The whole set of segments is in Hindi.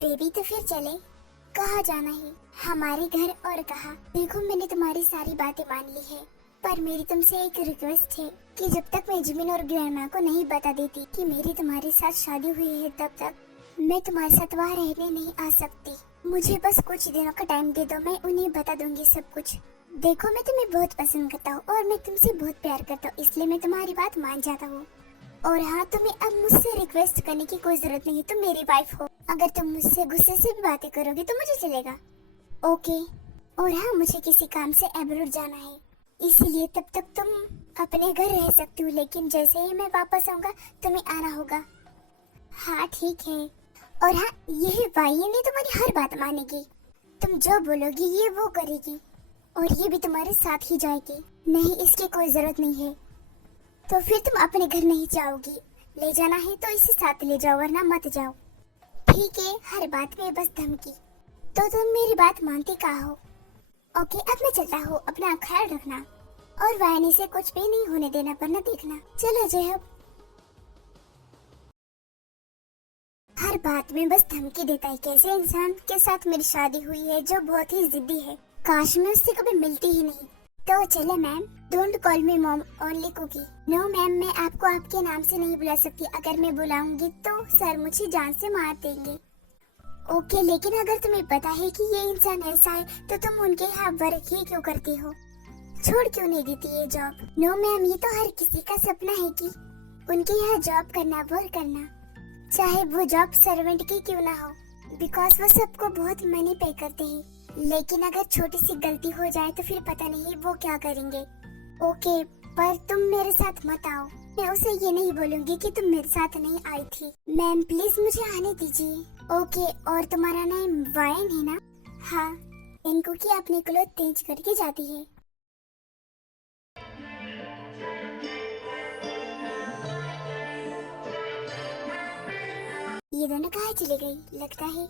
बेबी तो फिर चले, कहाँ जाना है? हमारे घर। और कहा देखो मैंने तुम्हारी सारी बातें मान ली है, पर मेरी तुमसे एक रिक्वेस्ट है कि जब तक मैं जिमिन और ग्रैंडमा को नहीं बता देती कि मेरी तुम्हारे साथ शादी हुई है, तब तक मैं तुम्हारे साथ वहाँ रहने नहीं आ सकती। मुझे बस कुछ दिनों का टाइम दे दो, मैं उन्हें बता दूंगी सब कुछ। देखो मैं तुम्हें बहुत पसंद करता हूँ और मैं तुमसे बहुत प्यार करता हूँ, इसलिए मैं तुम्हारी बात मान जाता हूँ। और हाँ, तुम्हें अब मुझसे रिक्वेस्ट करने की कोई जरूरत नहीं है, तुम मेरी वाइफ हो। अगर तुम मुझसे गुस्से से भी बातें करोगे तो मुझे चलेगा, ओके? और हाँ, मुझे किसी काम से अब्रॉड जाना है, इसीलिए तब तक तुम अपने घर रह सकती हो, लेकिन जैसे ही मैं वापस आऊंगा तुम्हें आना होगा। हाँ ठीक है। और हाँ, ये वाई ने तुम्हारी हर बात मानेगी, तुम जो बोलोगी ये वो करेगी, और ये भी तुम्हारे साथ ही जाएगी। नहीं, इसकी कोई जरूरत नहीं है। तो फिर तुम अपने घर नहीं जाओगी? ले जाना है तो इसे साथ ले जाओ, वरना मत जाओ। ठीक है, हर बात में बस धमकी। तो तुम मेरी बात मानती कहाँ हो? ओके, अब मैं चलता हूँ, अपना ख्याल रखना और वायनी से कुछ भी नहीं होने देना, वरना देखना। चलो जेहब। हर बात में बस धमकी देता है। कैसे इंसान के साथ मेरी शादी हुई है जो बहुत ही जिद्दी है, काश मैं उससे कभी मिलती ही नहीं। तो चले ma'am, don't call me mom, only Cookie. No ma'am, मैं आपको आपके नाम से नहीं बुला सकती, अगर मैं बुलाऊंगी तो सर मुझे जान से मार देंगे। ओके, लेकिन अगर तुम्हें पता है कि ये इंसान ऐसा है तो तुम उनके यहाँ वर्क ही क्यों करती हो? छोड़ क्यों नहीं देती ये जॉब? नो मैम, ये तो हर किसी का सपना है कि उनके यहाँ जॉब करना, वर्क करना, चाहे वो जॉब सर्वेंट की क्यों ना हो, बिकॉज वो सबको बहुत मनी पे करते हैं। लेकिन अगर छोटी सी गलती हो जाए तो फिर पता नहीं वो क्या करेंगे। ओके, पर तुम मेरे साथ मत आओ। मैं उसे ये नहीं बोलूंगी कि तुम मेरे साथ नहीं आई थी। मैम प्लीज मुझे आने दीजिए। ओके, और तुम्हारा नाम वायन है ना? हाँ। इनको की अपने क्लोथ चेंज करके जाती है। ये दोनों कहाँ चली गई? लगता है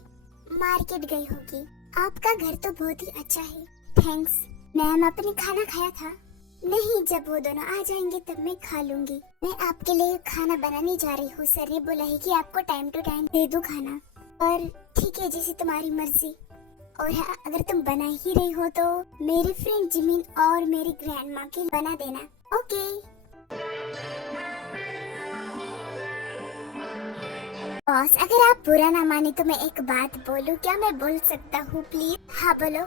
मार्केट गई होगी। आपका घर तो बहुत ही अच्छा है। थैंक्स। मैम, आपने खाना खाया था? नहीं, जब वो दोनों आ जाएंगे तब मैं खा लूंगी। मैं आपके लिए खाना बनाने जा रही हूँ। सर ने बोला है कि आपको टाइम टू टाइम दे दूँ खाना। और ठीक है, जैसे तुम्हारी मर्जी। और हाँ, अगर तुम बना ही रही हो तो मेरी फ्रेंड जिमिन और मेरी ग्रैंडमा के बना देना, ओके? बॉस, अगर आप बुरा ना माने तो मैं एक बात बोलूं? क्या मैं बोल सकता हूँ प्लीज? हाँ बोलो।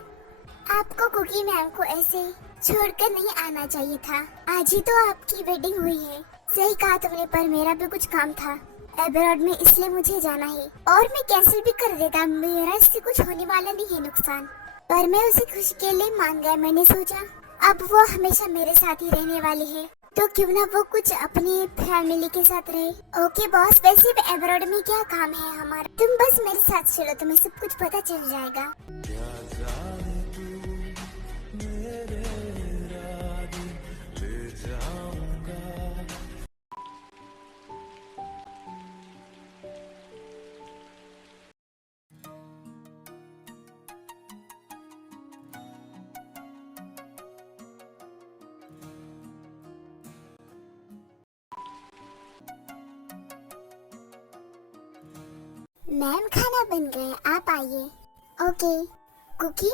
आपको कुकी मैम को ऐसे छोड़कर नहीं आना चाहिए था। आज ही तो आपकी वेडिंग हुई है। सही कहा तुमने, पर मेरा भी कुछ काम था अब्रॉड में, इसलिए मुझे जाना है। और मैं कैंसिल भी कर देता, मेरा इससे कुछ होने वाला नहीं है नुकसान। पर मैं उसे खुशी के लिए मान गया। मैंने सोचा अब वो हमेशा मेरे साथ ही रहने वाली है, तो क्यों ना वो कुछ अपनी फैमिली के साथ रहे। ओके बॉस, वैसे भी अब्रॉड में क्या काम है हमारा? तुम बस मेरे साथ चलो, तुम्हें सब कुछ पता चल जाएगा। मैम, खाना बन गया, आप आइए। ओके। कुकी,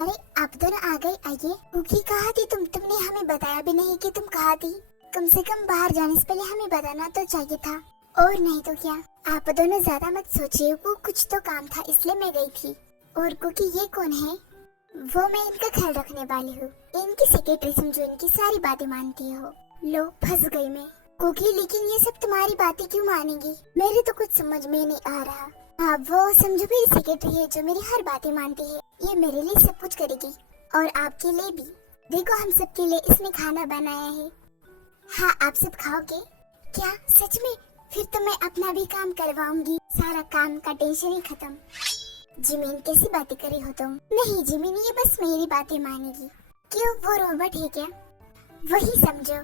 अरे आप दोनों आ गए, आइए। कुकी कहाँ थी तुमने हमें बताया भी नहीं कि तुम कहाँ थी। कम से कम बाहर जाने से पहले हमें बताना तो चाहिए था। और नहीं तो क्या। आप दोनों ज्यादा मत सोचिए, वो कुछ तो काम था इसलिए मैं गई थी। और कुकी, ये कौन है? वो मैं इनका ख्याल रखने वाली हूँ, इनकी सेक्रेटरी समझो, इनकी सारी बातें मानती हो। लो, फंस गई मैं। कुकी, लेकिन ये सब तुम्हारी बातें क्यों मानेगी? मेरे तो कुछ समझ में नहीं आ रहा। हाँ, वो समझो मेरी सेक्रेटरी है जो मेरी हर बातें मानती है। ये मेरे लिए सब कुछ करेगी और आपके लिए भी। देखो, हम सबके लिए इसने खाना बनाया है। हाँ, आप सब खाओगे क्या? सच में? फिर तो मैं अपना भी काम करवाऊंगी, सारा काम का टेंशन ही खत्म। जिमीन कैसी बातें करी हो तुम? नहीं जिमीन, ये बस मेरी बातें मानेगी। क्यों, वो रोबोट है क्या? वही समझो।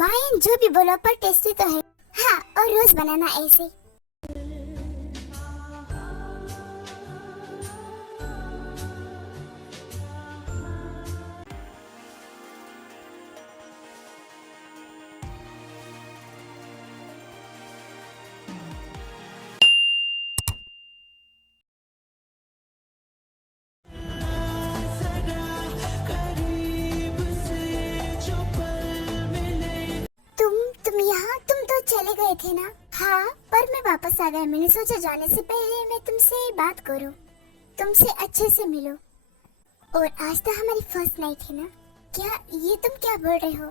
वाइन जो भी बोलो पर टेस्टी तो है। हाँ, और रोज बनाना ऐसे। तुम तो चले गए थे ना? हाँ, पर मैं वापस आ गया। मैंने सोचा जाने से पहले मैं तुमसे बात करूं, तुमसे अच्छे से मिलो। और आज तो हमारी फर्स्ट नाइट है ना? क्या ये तुम क्या बोल रहे हो?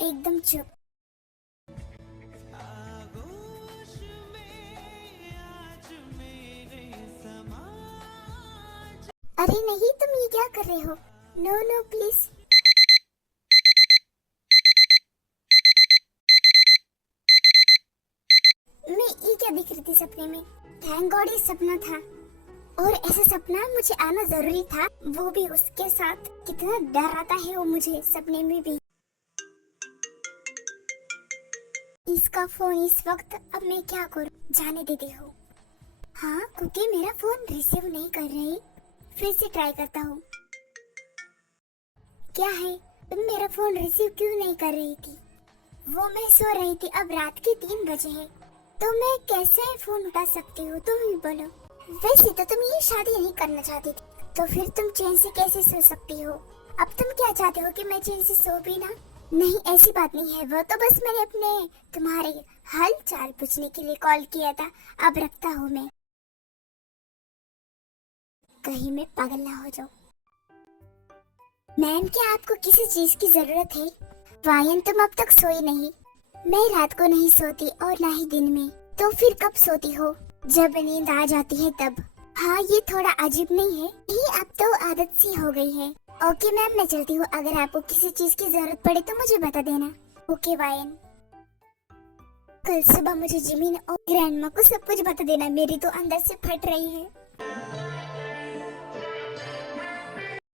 एकदम चुप। अरे नहीं, तुम ये क्या कर रहे हो? No no please. मैं ये क्या दिख रही थी सपने में? थैंक गॉड ये सपना था। और ऐसा सपना मुझे आना जरूरी था, वो भी उसके साथ। कितना डर आता है वो मुझे सपने में भी। इसका फोन इस वक्त, अब मैं क्या करूं? जाने देती हूँ। हाँ, क्योंकि मेरा फोन रिसीव नहीं कर रही। फिर से ट्राई करता हूँ। क्या है, तुम मेरा फोन रिसीव क्यों नहीं कर रही थी? वो मैं सो रही थी, अब रात के 3 बजे है, तो मैं कैसे फोन उठा सकती हूँ? तुम ही बोलो। वैसे तो तुम ये शादी नहीं करना चाहती थी, तो फिर तुम चैन से कैसे सो सकती हो? अब तुम क्या चाहते हो कि मैं चैन से सो भी ना? नहीं, ऐसी बात नहीं है। वो तो बस मैंने अपने तुम्हारे हाल चाल पूछने के लिए कॉल किया था। अब रखता हूँ मैं, कहीं मैं पागल ना हो जाऊँ। मैम, क्या आपको किसी चीज की जरूरत है? वायन, तुम अब तक सोई नहीं। मैं रात को नहीं सोती और ना ही दिन में। तो फिर कब सोती हो? जब नींद आ जाती है तब। हाँ, ये थोड़ा अजीब नहीं है? ये अब तो आदत सी हो गई है। ओके मैम, मैं चलती हूँ। अगर आपको किसी चीज की जरूरत पड़े तो मुझे बता देना। ओके वायन। कल सुबह मुझे जिमीन और ग्रैंडमा को सब कुछ बता देना। मेरी तो अंदर से फट रही है।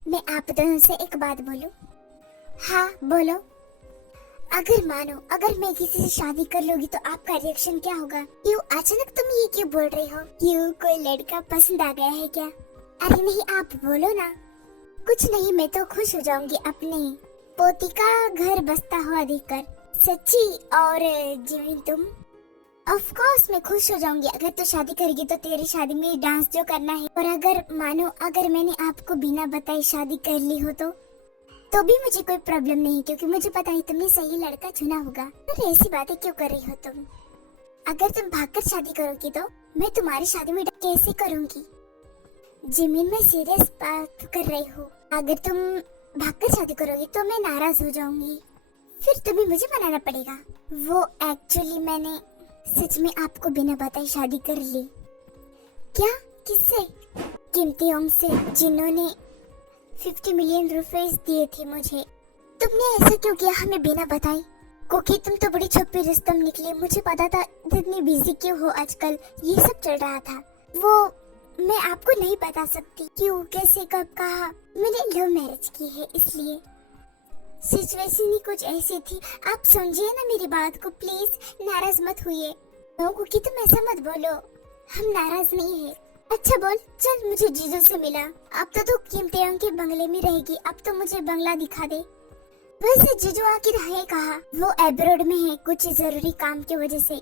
मैं आप दोनों से एक बात बोलूं? हाँ बोलो। अगर मानो, अगर मैं किसी से शादी कर लूंगी तो आपका रिएक्शन क्या होगा? क्यों अचानक तुम ये क्यों बोल रही हो? क्यों, कोई लड़का पसंद आ गया है क्या? अरे नहीं, आप बोलो ना। कुछ नहीं, मैं तो खुश हो जाऊंगी अपने पोती का घर बसता हुआ देखकर। सच्ची? और जिमीन तुम? ऑफ कोर्स मैं खुश हो जाऊंगी। अगर तू शादी करेगी तो तेरी शादी में डांस जो करना है। और अगर मानो, अगर मैंने आपको बिना बताए शादी कर ली हो तो भी मुझे कोई प्रॉब्लम नहीं, क्योंकि मुझे पता है तुमने सही लड़का चुना होगा। अरे ऐसी बातें क्यों कर रही हो तुम? अगर तुम भागकर शादी करोगी तो मैं तुम्हारी शादी में कैसे करूंगी? जिमीन, मैं सीरियस बात कर रही हूँ। अगर तुम भागकर शादी करोगी तो मैं नाराज हो जाऊंगी। फिर तुम्हें मुझे मनाना पड़ेगा। वो एक्चुअली मैंने सच में आपको बिना बताए शादी कर ली। क्या? किससे? किम तेयोंग से, जिन्होंने 50 मिलियन रुपए दिए थे मुझे। तुमने ऐसा क्यों किया हमें बिना बताए? क्योंकि तुम तो बड़ी छुपी रुस्तम निकली। मुझे पता था इतनी बिजी क्यों हो आजकल, ये सब चल रहा था। वो मैं आपको नहीं बता सकती क्यों, कैसे, कब, कहा। मैंने लव मैरिज की है, इसलिए सिचुएशन ही कुछ ऐसी थी। आप समझिए ना मेरी बात को, प्लीज नाराज मत हुई। क्योंकि तुम ऐसा मत बोलो, हम नाराज नहीं है। अच्छा बोल, चल मुझे जीजू से मिला। अब तो तू किम तेयोंग के बंगले में रहेगी, अब तो मुझे बंगला दिखा दे। वैसे जीजू आखिर है कहाँ? वो एब्रोड में है, कुछ जरूरी काम की वजह से,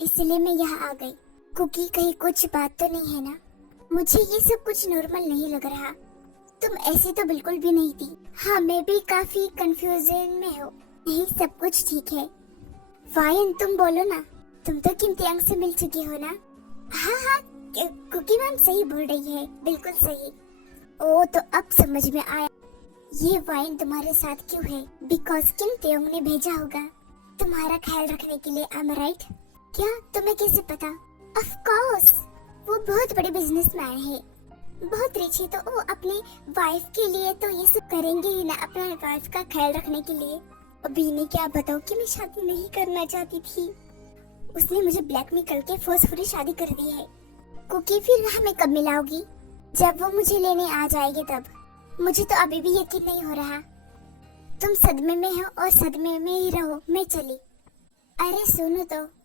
इसलिए मैं यहाँ आ गई। क्योंकि कहीं कुछ बात तो नहीं है ना? मुझे ये सब कुछ नॉर्मल नहीं लग रहा। तुम ऐसी तो बिल्कुल भी नहीं थी। हाँ, मैं भी काफी कंफ्यूजन में हूँ। नहीं, सब कुछ ठीक है। वायन, तुम बोलो ना, तुम तो किम तेयोंग से मिल चुकी हो ना? हाँ हाँ, कुकी मैम सही बोल रही है, बिल्कुल सही। ओ, तो अब समझ में आया ये वाइन तुम्हारे साथ क्यों है। बिकॉज किम तेयोंग ने भेजा होगा तुम्हारा ख्याल रखने के लिए। I am right? क्या तुम्हें कैसे पता? ऑफ कोर्स, वो बहुत बड़े बिजनेसमैन है। बहुत रिच है तो वो अपने वाइफ के लिए तो ये सब करेंगे ही ना, अपने वाइफ का ख्याल रखने के लिए। अभी ने क्या बताओ कि मैं शादी नहीं करना चाहती थी। उसने मुझे ब्लैकमेल करके फोर्सफुली शादी कर दी है। कुकी फिर हमें कब मिलाओगी? जब वो मुझे लेने आ जाएगी तब। मुझे तो अभी भी यकीन नहीं हो रहा। तुम सदमे में हो और सदमे में ही रहो, मैं चली। अरे सुनो तो।